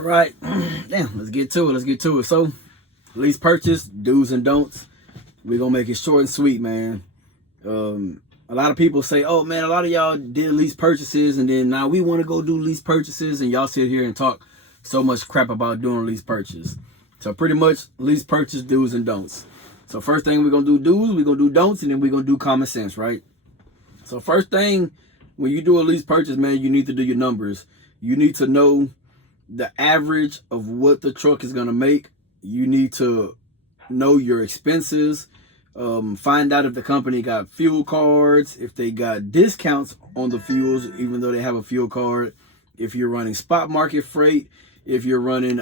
All right. Damn, let's get to it. Let's get to it. So, lease purchase, do's and don'ts. We're going to make it short and sweet, man. A lot of people say, oh, man, a lot of y'all did lease purchases, and then now we want to go do lease purchases, and y'all sit here and talk so much crap about doing lease purchase. So, pretty much, lease purchase, do's and don'ts. So, first thing we're going to do do's, we're going to do don'ts, and then we're going to do common sense, right? So, first thing, when you do a lease purchase, man, you need to do your numbers. You need to know the average of what the truck is going to make. You need to know your expenses. Find out if the company got fuel cards, if they got discounts on the fuels, even though they have a fuel card. If you're running spot market freight, if you're running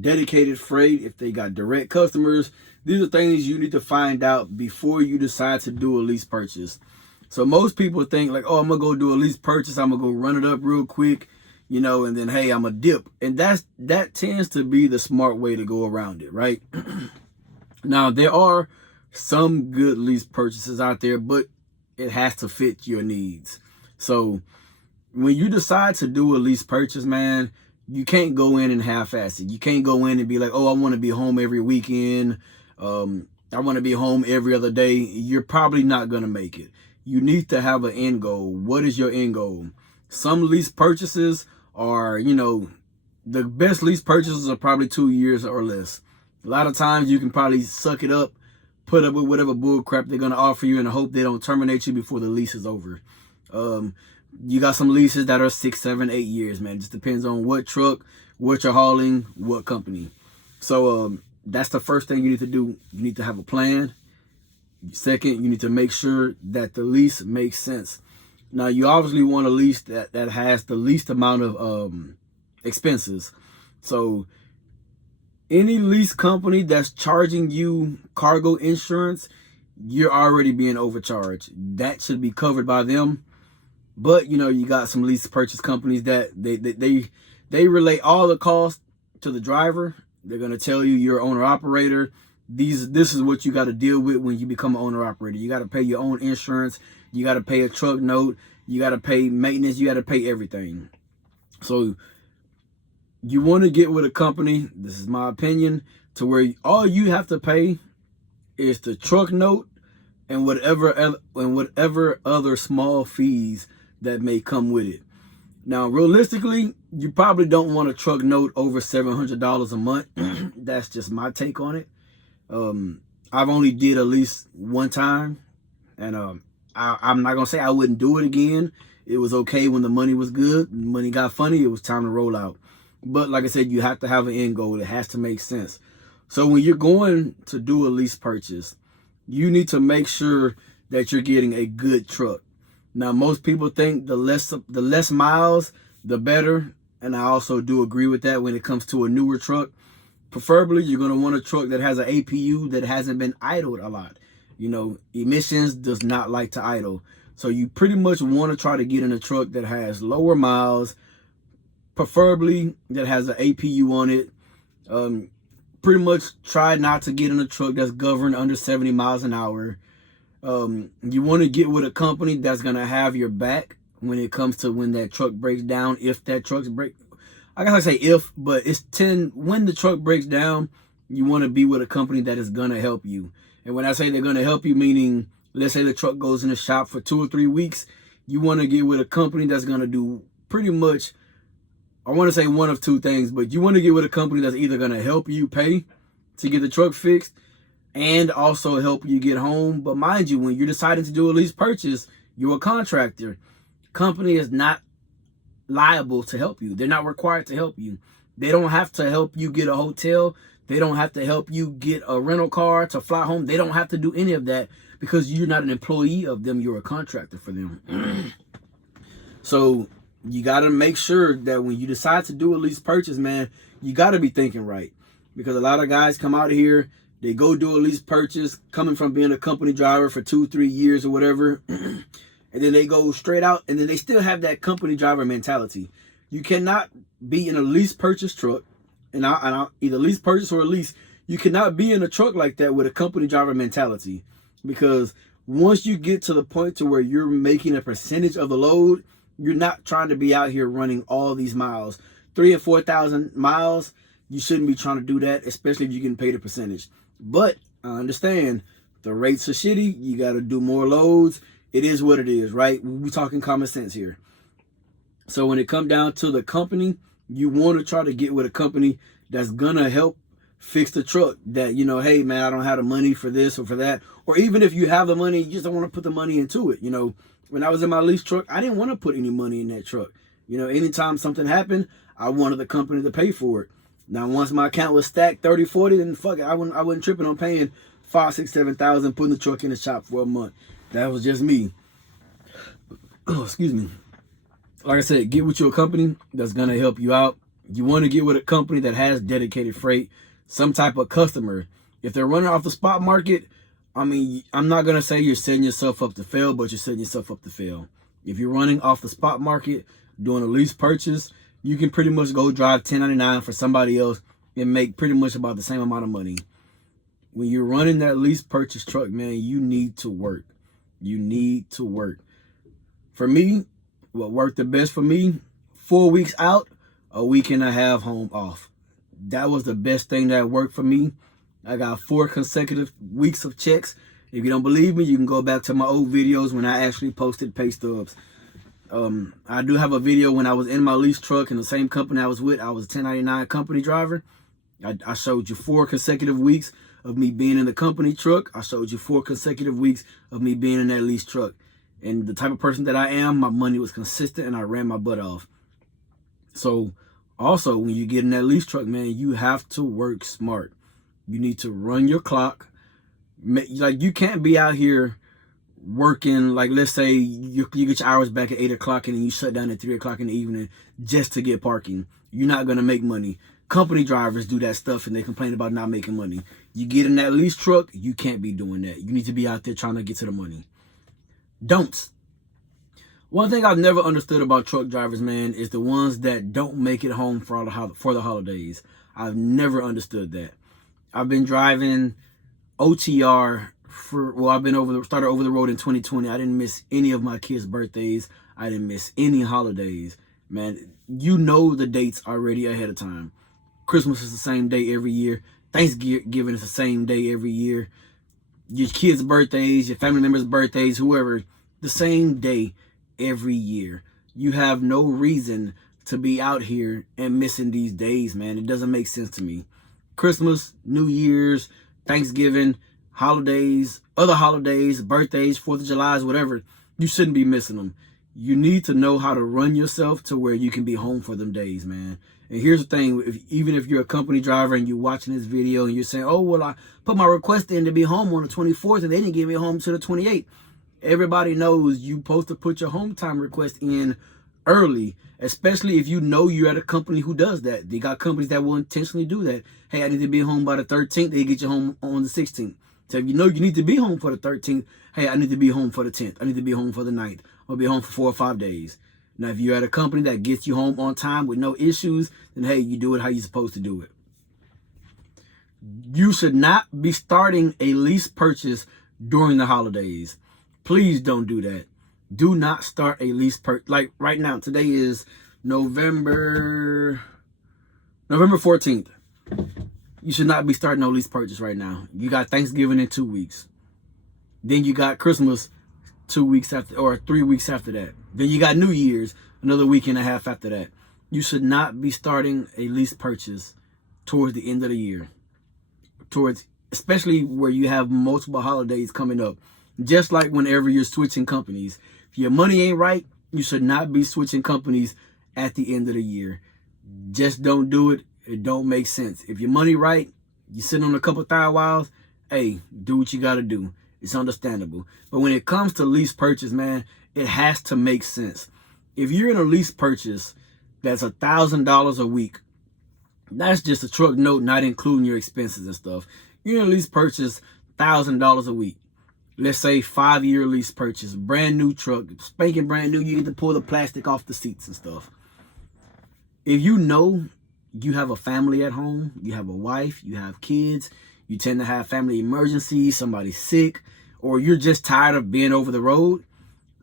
dedicated freight, if they got direct customers. These are things you need to find out before you decide to do a lease purchase. So most people think like, oh, I'm going to go do a lease purchase. I'm going to go run it up real quick, and then, hey, I'm a dip. And that tends to be the smart way to go around it, right? Now, there are some good lease purchases out there, but it has to fit your needs. So when you decide to do a lease purchase, man, you can't go in and half-ass it. You can't go in and be like, oh, I want to be home every weekend. I want to be home every other day. You're probably not going to make it. You need to have an end goal. What is your end goal? Some lease purchases are, the best lease purchases are probably 2 years or less. A lot of times you can probably suck it up, put up with whatever bull crap they're going to offer you and hope they don't terminate you before the lease is over. You got some leases that are 6, 7, 8 years, man. It just depends on what truck, what you're hauling, what company. So that's the first thing you need to do. You need to have a plan. Second, you need to make sure that the lease makes sense. Now, you obviously want a lease that has the least amount of expenses. So any lease company that's charging you cargo insurance, you're already being overcharged. That should be covered by them. But, you got some lease purchase companies that they relate all the costs to the driver. They're going to tell you you're owner operator. This is what you got to deal with when you become an owner operator. You got to pay your own insurance. You got to pay a truck note. You got to pay maintenance. You got to pay everything. So you want to get with a company, this is my opinion, to where all you have to pay is the truck note and whatever other small fees that may come with it. Now, realistically, you probably don't want a truck note over $700 a month. That's just my take on it. I've only did a lease one time, and I'm not gonna say I wouldn't do it again. It was okay when the money was good. When the money got funny, it was time to roll out. But like I said, you have to have an end goal. It has to make sense. So when you're going to do a lease purchase, you need to make sure that you're getting a good truck. Now, most people think the less miles, the better, and I also do agree with that when it comes to a newer truck. Preferably, you're going to want a truck that has an APU that hasn't been idled a lot. Emissions does not like to idle. So you pretty much want to try to get in a truck that has lower miles, preferably that has an APU on it. Pretty much try not to get in a truck that's governed under 70 miles an hour. You want to get with a company that's going to have your back when it comes to when that truck breaks down, if that truck's break. I gotta say if, but when the truck breaks down, you want to be with a company that is going to help you. And when I say they're going to help you, meaning, let's say the truck goes in the shop for 2 or 3 weeks, you want to get with a company that's going to do pretty much, I want to say one of two things, but you want to get with a company that's either going to help you pay to get the truck fixed and also help you get home. But mind you, when you're deciding to do a lease purchase, you're a contractor. Company is not liable to help you. They're not required to help you. They don't have to help you get a hotel. They don't have to help you get a rental car to fly home. They don't have to do any of that because you're not an employee of them. You're a contractor for them. So you got to make sure that when you decide to do a lease purchase, man, you got to be thinking right. Because a lot of guys come out here, they go do a lease purchase, coming from being a company driver for 2-3 years or whatever, and then they go straight out, and then they still have that company driver mentality. You cannot be in a lease purchase truck, and I either lease purchase or a lease. You cannot be in a truck like that with a company driver mentality, because once you get to the point to where you're making a percentage of the load, you're not trying to be out here running all these miles. 3,000 and 4,000 miles, you shouldn't be trying to do that, especially if you're getting paid a percentage. But I understand the rates are shitty. You got to do more loads. It is what it is, right? We're talking common sense here. So when it comes down to the company, you want to try to get with a company that's going to help fix the truck. That, you know, hey, man, I don't have the money for this or for that. Or even if you have the money, you just don't want to put the money into it. You know, when I was in my lease truck, I didn't want to put any money in that truck. You know, anytime something happened, I wanted the company to pay for it. Now, once my account was stacked 30, 40, then fuck it. I wasn't tripping on paying 5, 6, 7,000, putting the truck in the shop for a month. That was just me. Oh, excuse me. Like I said, get with your company that's going to help you out. You want to get with a company that has dedicated freight, some type of customer. If they're running off the spot market, I mean, I'm not going to say you're setting yourself up to fail, but you're setting yourself up to fail. If you're running off the spot market, doing a lease purchase, you can pretty much go drive 1099 for somebody else and make pretty much about the same amount of money. When you're running that lease purchase truck, man, you need to work. You need to work. For me, what worked the best for me, 4 weeks out, a week and a half home off. That was the best thing that worked for me. I got 4 consecutive weeks of checks. If you don't believe me, you can go back to my old videos when I actually posted pay stubs. I do have a video when I was in my lease truck in the same company I was with. I was a 1099 company driver. I showed you 4 consecutive weeks of me being in the company truck. I showed you 4 consecutive weeks of me being in that lease truck. And the type of person that I am, my money was consistent and I ran my butt off. So also, when you get in that lease truck, man, you have to work smart. You need to run your clock. Like, you can't be out here working, like, let's say you get your hours back at 8 o'clock and then you shut down at 3 o'clock in the evening just to get parking. You're not going to make money. Company drivers do that stuff and they complain about not making money. You get in that lease truck, you can't be doing that. You need to be out there trying to get to the money. Don'ts. One thing I've never understood about truck drivers, man, is the ones that don't make it home for the holidays. I've never understood that. I've been driving OTR started over the road in 2020. I didn't miss any of my kids' birthdays. I didn't miss any holidays. Man, you know the dates already ahead of time. Christmas is the same day every year. Thanksgiving is the same day every year. Your kids' birthdays, your family members' birthdays, whoever, the same day every year. You have no reason to be out here and missing these days, man. It doesn't make sense to me. Christmas, New Year's, Thanksgiving, holidays, other holidays, birthdays, 4th of July, whatever, you shouldn't be missing them. You need to know how to run yourself to where you can be home for them days, man. And here's the thing, even if you're a company driver and you're watching this video and you're saying, oh, well, I put my request in to be home on the 24th and they didn't get me home to the 28th. Everybody knows you're supposed to put your home time request in early, especially if you know you're at a company who does that. They got companies that will intentionally do that. Hey, I need to be home by the 13th. They get you home on the 16th. So if you know you need to be home for the 13th, hey, I need to be home for the 10th. I need to be home for the 9th. I'll be home for 4 or 5 days. Now, if you're at a company that gets you home on time with no issues, then hey, you do it how you're supposed to do it. You should not be starting a lease purchase during the holidays. Please don't do that. Do not start a lease purchase. Like right now, today is November 14th. You should not be starting no lease purchase right now. You got Thanksgiving in 2 weeks. Then you got Christmas 2 weeks after, or 3 weeks after that. Then you got New Year's, another week and a half after that. You should not be starting a lease purchase towards the end of the year. Especially where you have multiple holidays coming up. Just like whenever you're switching companies. If your money ain't right, you should not be switching companies at the end of the year. Just don't do it. It don't make sense. If your money right, you sitting on a couple thigh miles, hey, do what you got to do. It's understandable. But when it comes to lease purchase, man, it has to make sense. If you're in a lease purchase that's $1,000 a week, that's just a truck note, not including your expenses and stuff. You're in a lease purchase, $1,000 a week. Let's say 5-year lease purchase, brand new truck, spanking brand new. You get to pull the plastic off the seats and stuff. If you know you have a family at home, you have a wife, you have kids, you tend to have family emergencies, somebody's sick, or you're just tired of being over the road,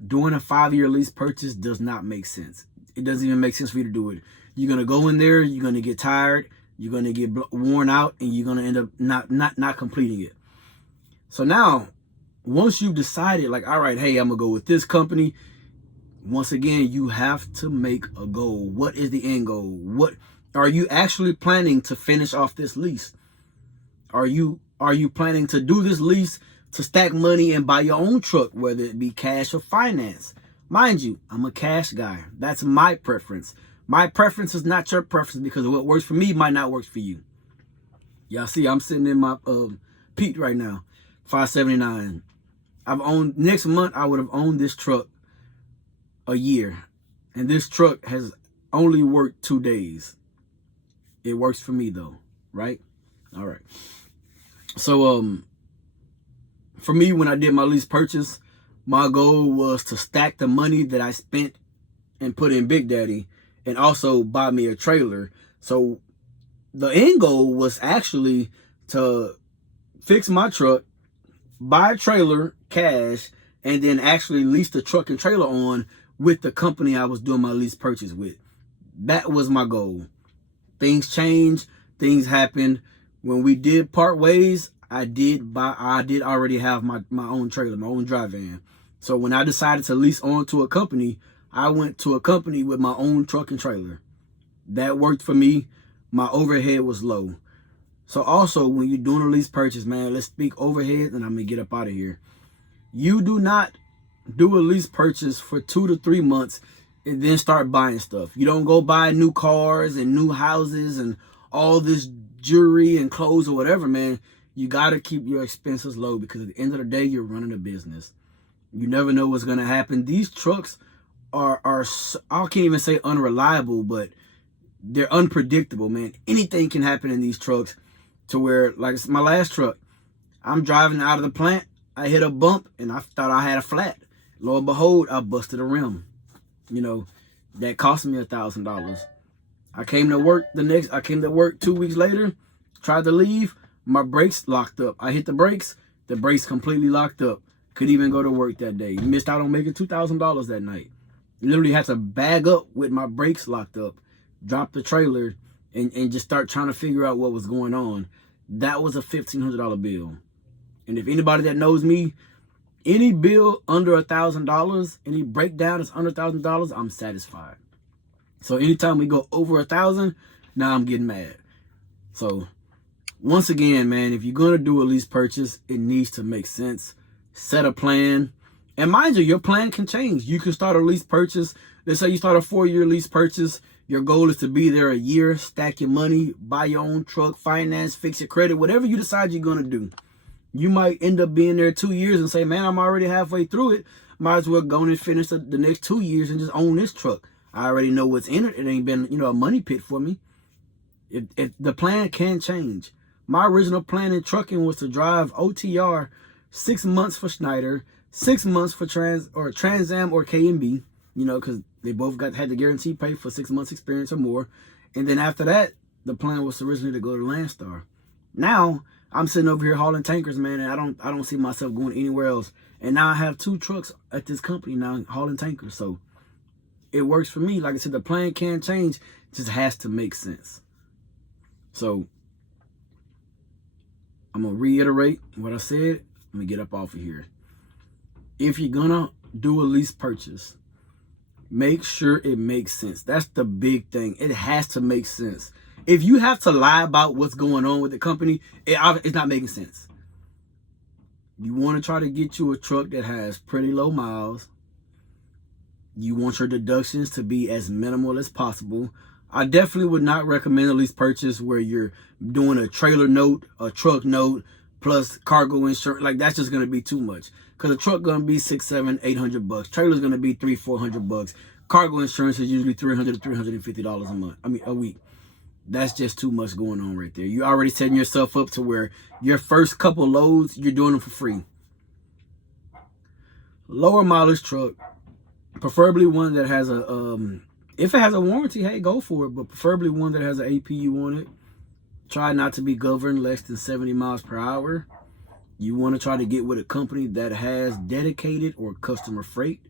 doing a 5-year lease purchase does not make sense. It doesn't even make sense for you to do it. You're going to go in there, you're going to get tired, you're going to get worn out, and you're going to end up not completing it. So now, once you've decided, like, all right, hey, I'm going to go with this company, once again, you have to make a goal. What is the end goal? What are you actually planning to finish off this lease? Are you planning to do this lease to stack money and buy your own truck, whether it be cash or finance? Mind you, I'm a cash guy. That's my preference. My preference is not your preference, because what works for me might not work for you. Y'all see, I'm sitting in my Pete right now, 579. Next month I would have owned this truck a year, and this truck has only worked 2 days. It works for me though, right? All right. So for me, when I did my lease purchase, my goal was to stack the money that I spent and put in Big Daddy, and also buy me a trailer. So the end goal was actually to fix my truck, buy a trailer cash, and then actually lease the truck and trailer on with the company I was doing my lease purchase with. That was my goal. Things changed, things happened. When we did part ways, I did already have my own trailer, my own dry van. So when I decided to lease on to a company, I went to a company with my own truck and trailer. That worked for me. My overhead was low. So also, when you're doing a lease purchase, man, let's speak overhead, and I'm gonna get up out of here. You do not do a lease purchase for 2 to 3 months and then start buying stuff. You don't go buy new cars and new houses and all this jewelry and clothes or whatever, man. You got to keep your expenses low, because at the end of the day, you're running a business. You never know what's going to happen. These trucks are I can't even say unreliable, but they're unpredictable, man. Anything can happen in these trucks, to where, like my last truck, I'm driving out of the plant, I hit a bump and I thought I had a flat. Lo and behold, I busted a rim. You know, that cost me $1,000. I came to work 2 weeks later, tried to leave, my brakes locked up. I hit the brakes completely locked up. Couldn't even go to work that day. Missed out on making $2,000 that night. Literally had to bag up with my brakes locked up, drop the trailer, and just start trying to figure out what was going on. That was a $1,500 bill. And if anybody that knows me, any bill under $1,000, any breakdown that's under $1,000, I'm satisfied. So anytime we go over 1,000, now I'm getting mad. So once again, man, if you're gonna do a lease purchase, it needs to make sense. Set a plan. And mind you, your plan can change. You can start a lease purchase. Let's say you start a 4-year lease purchase. Your goal is to be there a year, stack your money, buy your own truck, finance, fix your credit, whatever you decide you're going to do. You might end up being there 2 years and say, man, I'm already halfway through it. Might as well go and finish the next 2 years and just own this truck. I already know what's in it. It ain't been, a money pit for me. If the plan can change. My original plan in trucking was to drive OTR 6 months for Schneider, 6 months for Trans Am or K&B, because they both had the guarantee pay for 6 months experience or more. And then after that, the plan was originally to go to Landstar. Now I'm sitting over here hauling tankers, man, and I don't see myself going anywhere else. And now I have 2 trucks at this company now hauling tankers. So it works for me. Like I said, the plan can change. It just has to make sense. So I'm going to reiterate what I said. Let me get up off of here. If you're going to do a lease purchase, make sure it makes sense. That's the big thing. It has to make sense. If you have to lie about what's going on with the company, it's not making sense. You want to try to get you a truck that has pretty low miles. You want your deductions to be as minimal as possible. I definitely would not recommend a lease purchase where you're doing a trailer note, a truck note, plus cargo insurance. Like, that's just going to be too much. Because a truck going to be $600, $700, $800. Trailer's going to be $300, $400. Cargo insurance is usually $300 to $350 a week. That's just too much going on right there. You're already setting yourself up to where your first couple loads, you're doing them for free. Lower mileage truck, preferably one that has if it has a warranty, hey, go for it. But preferably one that has an APU on it. Try not to be governed less than 70 miles per hour. You want to try to get with a company that has dedicated or customer freight.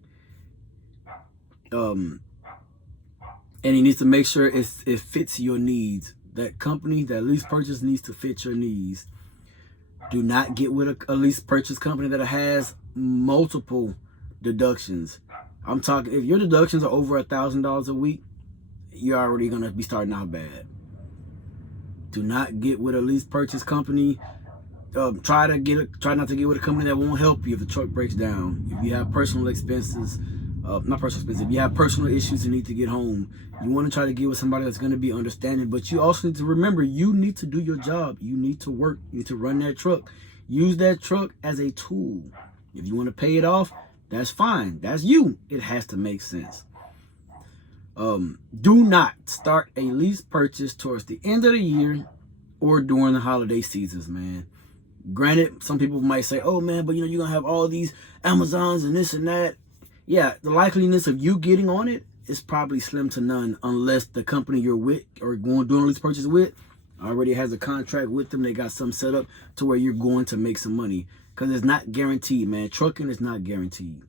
and he needs to make sure it fits your needs. That company, that lease purchase needs to fit your needs. Do not get with a lease purchase company that has multiple deductions. I'm talking, if your deductions are over $1,000 a week, you're already gonna be starting out bad. Do not get with a lease purchase company. Try not to get with a company that won't help you if the truck breaks down. If you have personal expenses, not personal expenses, if you have personal issues and need to get home, you want to try to get with somebody that's going to be understanding. But you also need to remember, you need to do your job. You need to work. You need to run that truck. Use that truck as a tool. If you want to pay it off, that's fine. That's you. It has to make sense. Do not start a lease purchase towards the end of the year or during the holiday seasons, man. Granted, some people might say, oh man, but you know, you're gonna have all these Amazons and this and that. Yeah, the likeliness of you getting on it is probably slim to none, unless the company you're with or doing a lease purchase with already has a contract with them. They got something set up to where you're going to make some money, because it's not guaranteed, man. Trucking is not guaranteed.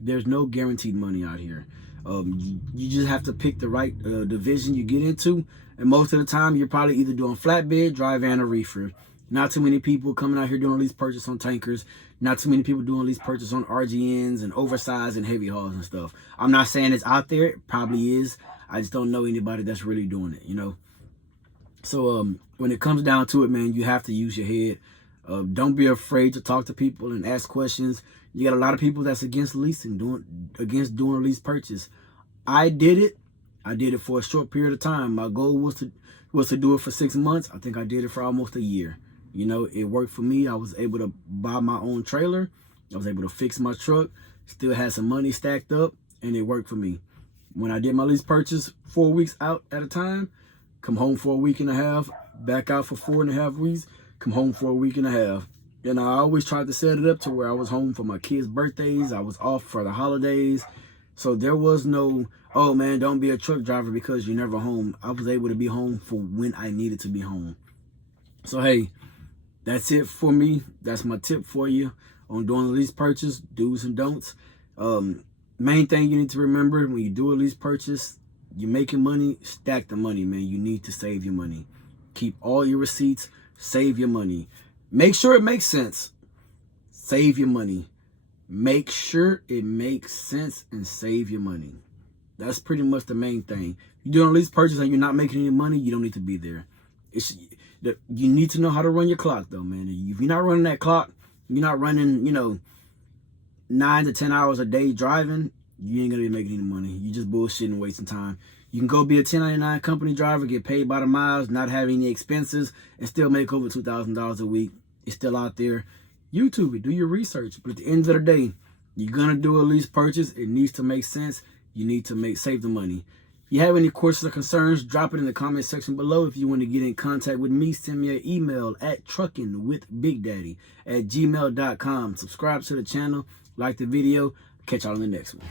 There's no guaranteed money out here. You just have to pick the right division you get into, and most of the time you're probably either doing flatbed, dry van, or reefer. Not too many people coming out here doing lease purchase on tankers. Not too many people doing lease purchase on RGNs and oversized and heavy hauls and stuff. I'm not saying it's out there. It probably is. I just don't know anybody that's really doing it, you know. So when it comes down to it, man, you have to use your head. Don't be afraid to talk to people and ask questions. You got a lot of people that's against leasing, against doing a lease purchase. I did it. I did it for a short period of time. My goal was to do it for 6 months. I think I did it for almost a year. You know, it worked for me. I was able to buy my own trailer. I was able to fix my truck. Still had some money stacked up, and it worked for me. When I did my lease purchase 4 weeks out at a time, come home for a week and a half, back out for 4.5 weeks, come home for a week and a half. And I always tried to set it up to where I was home for my kids' birthdays. I was off for the holidays. So there was no, oh man, don't be a truck driver because you're never home. I was able to be home for when I needed to be home. So hey, that's it for me. That's my tip for you on doing a lease purchase, do's and don'ts. Main thing you need to remember when you do a lease purchase, you're making money, stack the money, man. You need to save your money. Keep all your receipts, save your money. Make sure it makes sense. Save your money. Make sure it makes sense and save your money. That's pretty much the main thing. You're doing a lease purchase and you're not making any money, you don't need to be there. You need to know how to run your clock, though, man. If you're not running that clock, you're not running, 9 to 10 hours a day driving, you ain't going to be making any money. You just bullshitting, wasting time. You can go be a 1099 company driver, get paid by the miles, not have any expenses, and still make over $2,000 a week. It's still out there. YouTube it, do your research. But at the end of the day, you're going to do a lease purchase. It needs to make sense. You need to save the money. If you have any questions or concerns, drop it in the comment section below. If you want to get in contact with me, send me an email at truckingwithbigdaddy@gmail.com. Subscribe to the channel, like the video. Catch y'all in the next one.